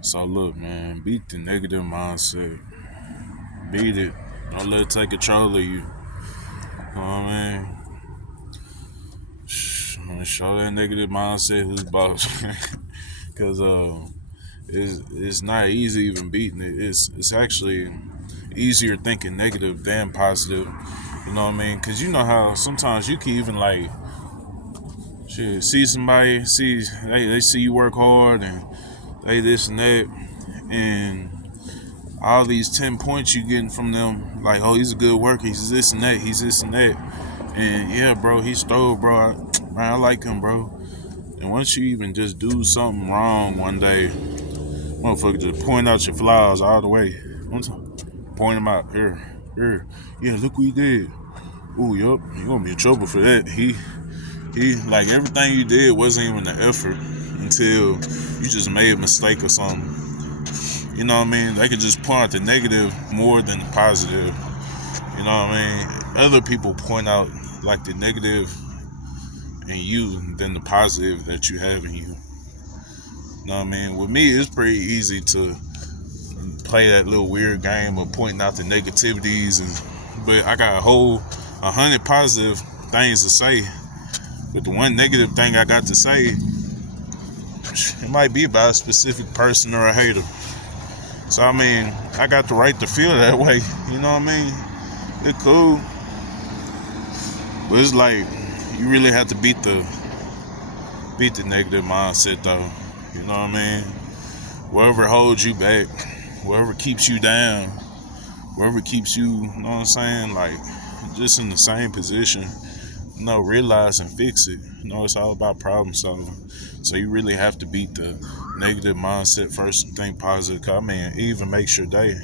So look, man, beat the negative mindset. Beat it. Don't let it take control of you. You know what I mean? Show that negative mindset who's boss. Cause it's not easy even beating it. It's actually easier thinking negative than positive. You know what I mean? Cause you know how sometimes you can even like shit, see somebody, they see you work hard and they this and that, and all these 10 points you getting from them, like, oh, he's a good worker, he's this and that, he's this and that. And yeah, bro, he stole, bro. Man, I like him, bro. And once you even just do something wrong one day, motherfucker just point out your flaws all the way. Point them out. Here. Yeah, look what he did. Ooh, yup, you gonna be in trouble for that. He like everything you did wasn't even an effort until you just made a mistake or something. You know what I mean? They could just point out the negative more than the positive. You know what I mean? Other people point out like the negative in you than the positive that you have in you. You know what I mean? With me, it's pretty easy to play that little weird game of pointing out the negativities, but I got a whole 100 positive things to say. But the one negative thing I got to say, it might be about a specific person or a hater. So I mean, I got the right to feel that way. You know what I mean? It's cool, but it's like you really have to beat the negative mindset though. You know what I mean? Whatever holds you back, whatever keeps you down, whatever keeps you, you know what I'm saying, like just in the same position, realize and fix it. It's all about problem solving. So you really have to beat the negative mindset first and think positive. 'Cause, I mean, it even makes your day.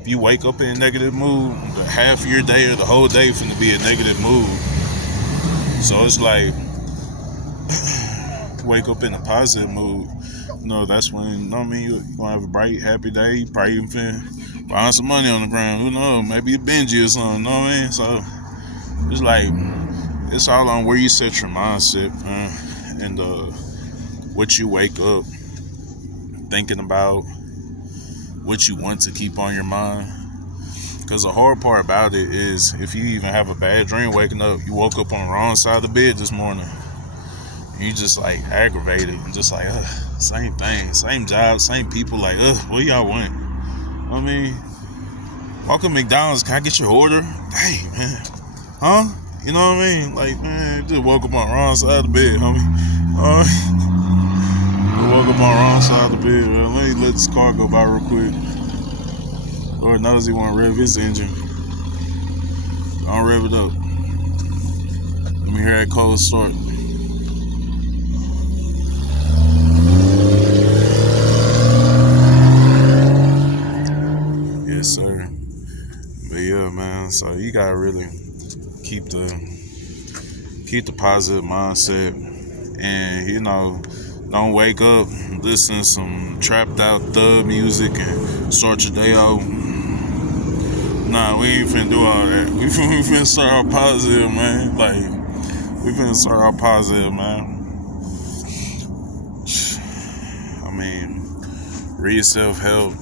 If you wake up in a negative mood, the half of your day or the whole day finna be a negative mood. So it's like wake up in a positive mood. That's when, you know what I mean, you're gonna have a bright, happy day. You probably even finna find some money on the ground. Who knows? Maybe a Benji or something, you know what I mean? So it's like it's all on where you set your mindset, man, and what you wake up thinking about, what you want to keep on your mind. Because the hard part about it is if you even have a bad dream waking up, you woke up on the wrong side of the bed this morning, and you just like aggravated and just like, same thing, same job, same people, like, what y'all want? I mean, walk up McDonald's, can I get your order? Dang, man. Huh? You know what I mean? Like, man, just woke up on the wrong side of the bed, homie. Woke up on the wrong side of the bed, man. Let me let this car go by real quick. Lord knows he want to rev his engine. Don't rev it up. Let me hear that cold start. Yes, sir. But yeah, man. So you gotta really keep the positive mindset, and don't wake up listening to some trapped out thug music and start your day out. Nah, we ain't finna do all that. We finna start out positive, man. Like, we finna start out positive, man. I mean, read self-help.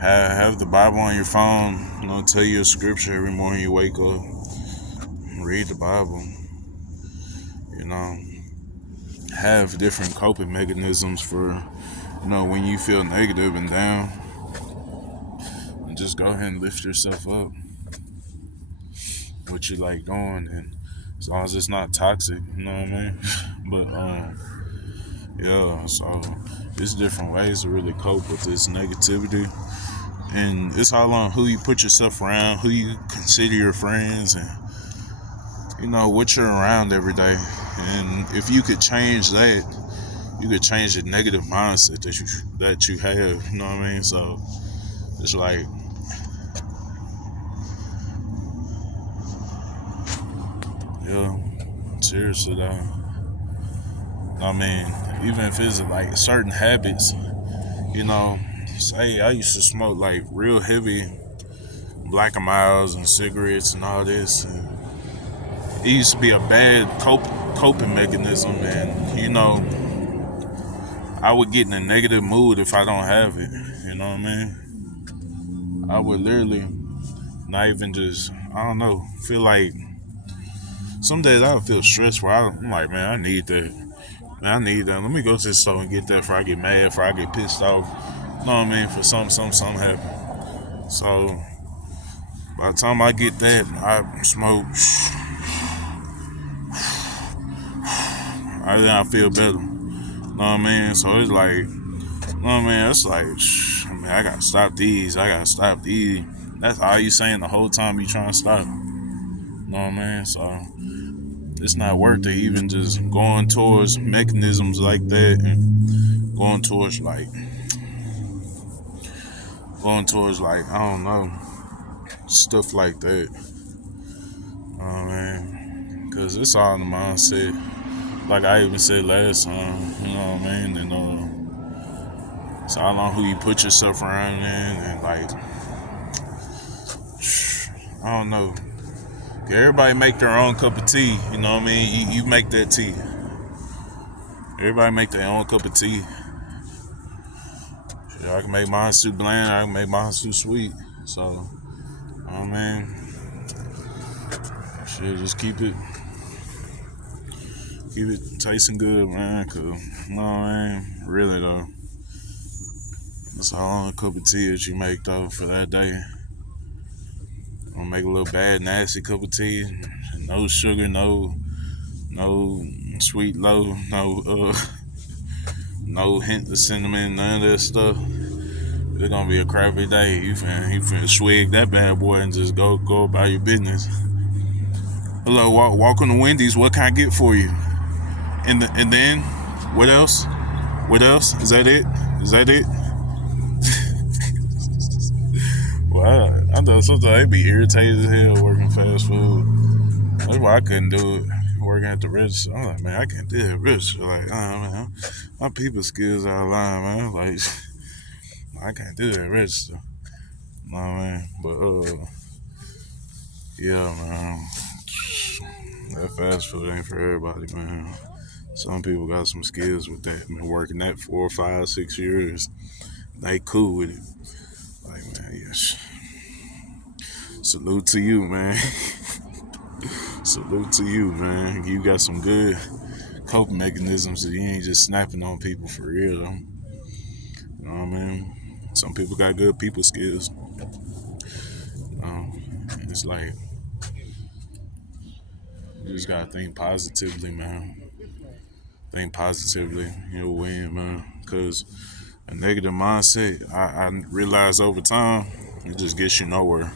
Have the Bible on your phone. Tell you a scripture every morning you wake up. Read the Bible. Have different coping mechanisms for, when you feel negative and down. And just go ahead and lift yourself up. What you like doing, and as long as it's not toxic, you know what I mean? But yeah, so there's different ways to really cope with this negativity. And it's all on who you put yourself around, who you consider your friends, and what you're around every day. And if you could change that, you could change the negative mindset that you have. You know what I mean? So it's like, yeah, seriously though. I mean, even if it's like certain habits, say I used to smoke like real heavy Black and Milds and cigarettes and all this. And it used to be a bad coping mechanism, and I would get in a negative mood if I don't have it. You know what I mean? I would literally not even just, I don't know, feel like some days I would feel stressed where I'm like, man, I need that. Man, I need that. Let me go to the store and get that before I get mad, before I get pissed off. You know what I mean? For something happen. So by the time I get that, I smoke. I feel better. You know what I mean? So it's like, you know what I mean? It's like, I mean, I gotta stop these. I gotta stop these. That's all you saying the whole time you trying to stop. You know what I mean? So it's not worth it even just going towards mechanisms like that and going towards like I don't know, stuff like that. You know what I mean? Cause it's all in the mindset. Like I even said last time, you know what I mean? And it's all on who you put yourself around in, and like I don't know. Everybody make their own cup of tea. You know what I mean? You make that tea. Everybody make their own cup of tea. Shit, I can make mine too bland. I can make mine too sweet. So, you know what I mean? Shit, just keep it tasting good, man. Cause, you know what I mean? Really though, it's all on a cup of tea that you make though for that day. I'm gonna make a little bad, nasty cup of tea. No sugar, no sweet low, no hint of cinnamon, none of that stuff. It's gonna be a crappy day. You finna swig that bad boy and just go about your business. Hello, walk on the Wendy's. What can I get for you? And then, what else? What else? Is that it? Is that it? Well, I thought sometimes they'd be irritated as hell working fast food. That's why I couldn't do it. Working at the register, I'm like, man, I can't do that register. Like, man, my people skills out of line, man. Like, I can't do that register. You know what I mean? But yeah, man, that fast food ain't for everybody, man. Some people got some skills with that. Been working that 4, 5, 6 years. They cool with it. Like, man, yes. Salute to you, man. Salute to you, man. You got some good coping mechanisms that you ain't just snapping on people for real, though. You know what I mean? Some people got good people skills. It's like, you just gotta think positively, man. Think positively, you'll win, man. Because a negative mindset, I realized over time, it just gets you nowhere.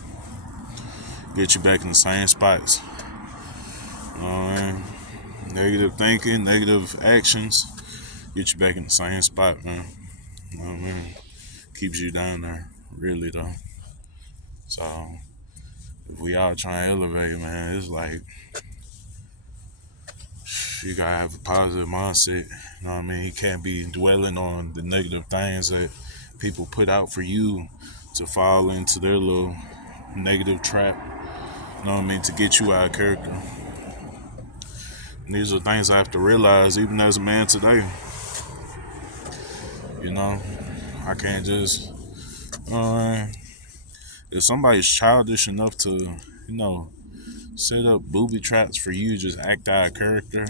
Get you back in the same spots. Negative thinking, negative actions, get you back in the same spot, man. You know what I mean? Keeps you down there, really though. So if we all try to elevate, man, it's like you gotta have a positive mindset. You know what I mean? You can't be dwelling on the negative things that people put out for you to fall into their little negative trap. You know what I mean? To get you out of character. And these are things I have to realize even as a man today. You know, I can't just, if somebody's childish enough to, set up booby traps for you, just act out of character,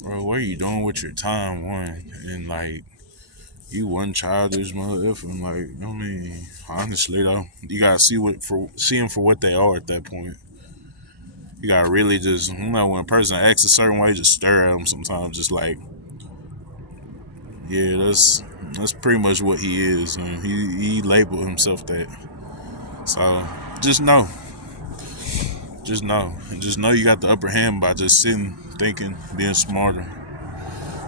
bro, what are you doing with your time, one? And like, you one childish motherfucker. Like, I mean, honestly though, you gotta see them for what they are at that point. You gotta really just, when a person acts a certain way, just stare at them sometimes, just like, yeah, that's pretty much what he is, and he labeled himself that. So just know, and just know you got the upper hand by just sitting, thinking, being smarter,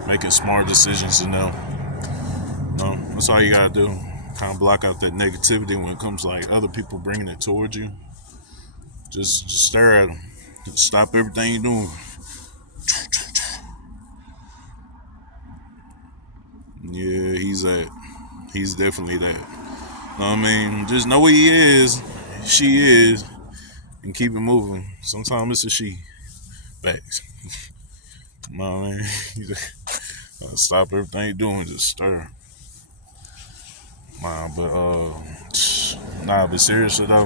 making smart decisions. That's all you gotta do. Kind of block out that negativity when it comes to like other people bringing it towards you. Just stare at them. Stop everything you're doing. Yeah, he's definitely that. Know what I mean? Just know what he is, she is, and keep it moving. Sometimes it's a she. Facts. Know what I mean? Stop everything you doing, just stir. Nah, but but seriously though,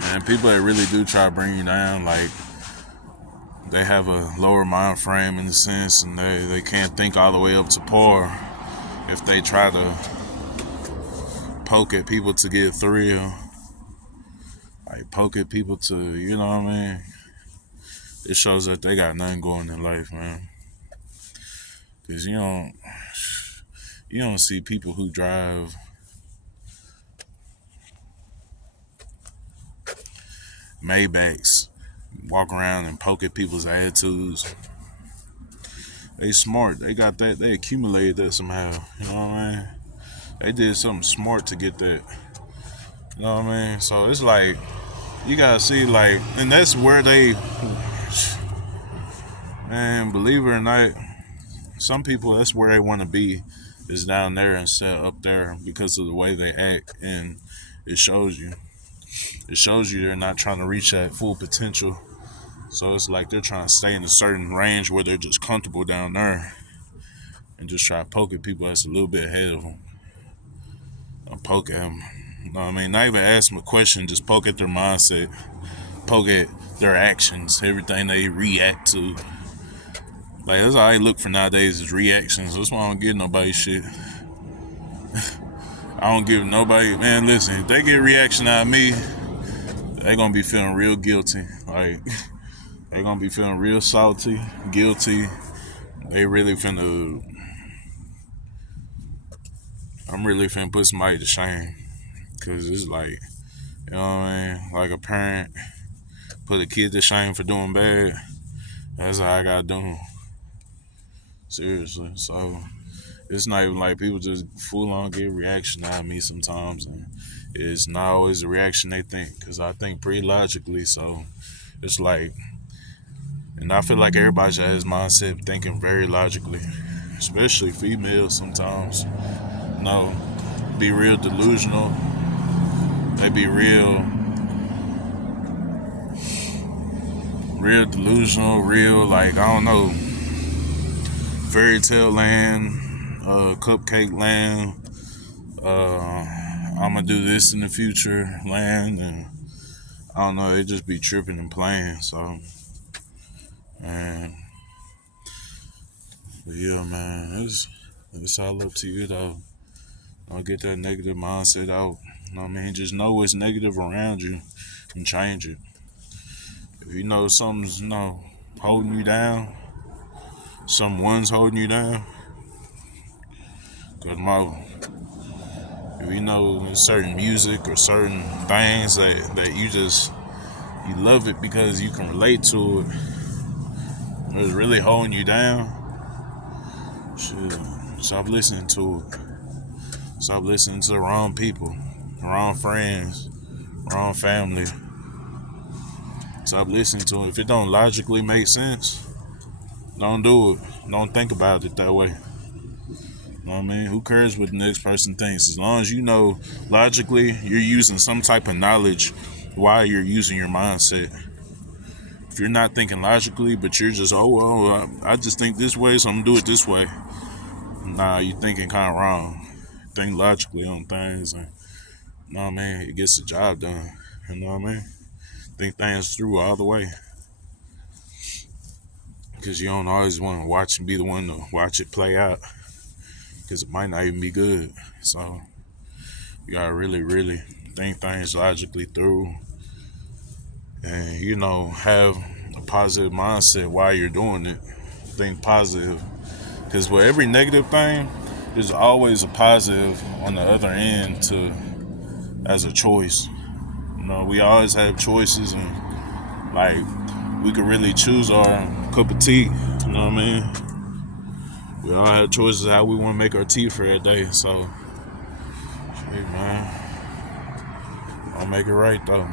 man, people that really do try to bring you down, like they have a lower mind frame in a sense, and they can't think all the way up to par. If they try to poke at people to get thrill, like poke at people to, you know what I mean? It shows that they got nothing going in life, man. Cause you don't see people who drive Maybachs walk around and poke at people's attitudes. They smart. They got that. They accumulated that somehow. You know what I mean? They did something smart to get that. You know what I mean? So it's like you gotta see, like, and that's where they, man, believe it or not, some people, that's where they want to be, is down there instead of up there because of the way they act, and it shows you. It shows you they're not trying to reach that full potential. So it's like they're trying to stay in a certain range where they're just comfortable down there and just try to poke at people that's a little bit ahead of them. Or poke at them. You know what I mean? Not even ask them a question, just poke at their mindset, poke at their actions, everything they react to. Like, that's all I look for nowadays is reactions. That's why I don't give nobody shit. I don't give nobody, man, listen, if they get a reaction out of me, they gonna be feeling real guilty. Like, they gonna be feeling real salty, guilty. They really finna, I'm really finna put somebody to shame. Cause it's like, you know what I mean? Like a parent put a kid to shame for doing bad. That's how I gotta do them. Seriously. So it's not even like people just full on get a reaction out of me sometimes, and it's not always the reaction they think, because I think pretty logically. So it's like, and I feel like everybody should have his mindset thinking very logically, especially females sometimes. No, be real delusional. They be real delusional, real, like, I don't know, fairy tale land, cupcake land, I'm gonna do this in the future land, and I don't know, they just be tripping and playing. So, man, but yeah, man, it's all up to you though. Don't get that negative mindset out. You know what I mean? Just know what's negative around you and change it. If you know something's, holding you down, someone's holding you down, cut them out. If you know certain music or certain things that you love it because you can relate to it, it's really holding you down, shit, stop listening to it. Stop listening to the wrong people, wrong friends, wrong family. Stop listening to it. If it don't logically make sense, don't do it. Don't think about it that way. You know what I mean? Who cares what the next person thinks? As long as you know logically you're using some type of knowledge while you're using your mindset. If you're not thinking logically, but you're just, I just think this way, so I'm gonna do it this way. Nah, you're thinking kind of wrong. Think logically on things, and you know what I mean, it gets the job done. You know what I mean? Think things through all the way, because you don't always want to watch and be the one to watch it play out, because it might not even be good. So you gotta really, really think things logically through, and have a positive mindset while you're doing it. Think positive, because with every negative thing, there's always a positive on the other end as a choice. We always have choices, and like we could really choose our cup of tea. You know what I mean? We all have choices how we want to make our tea for that day. So, shit, man, I'll make it right though.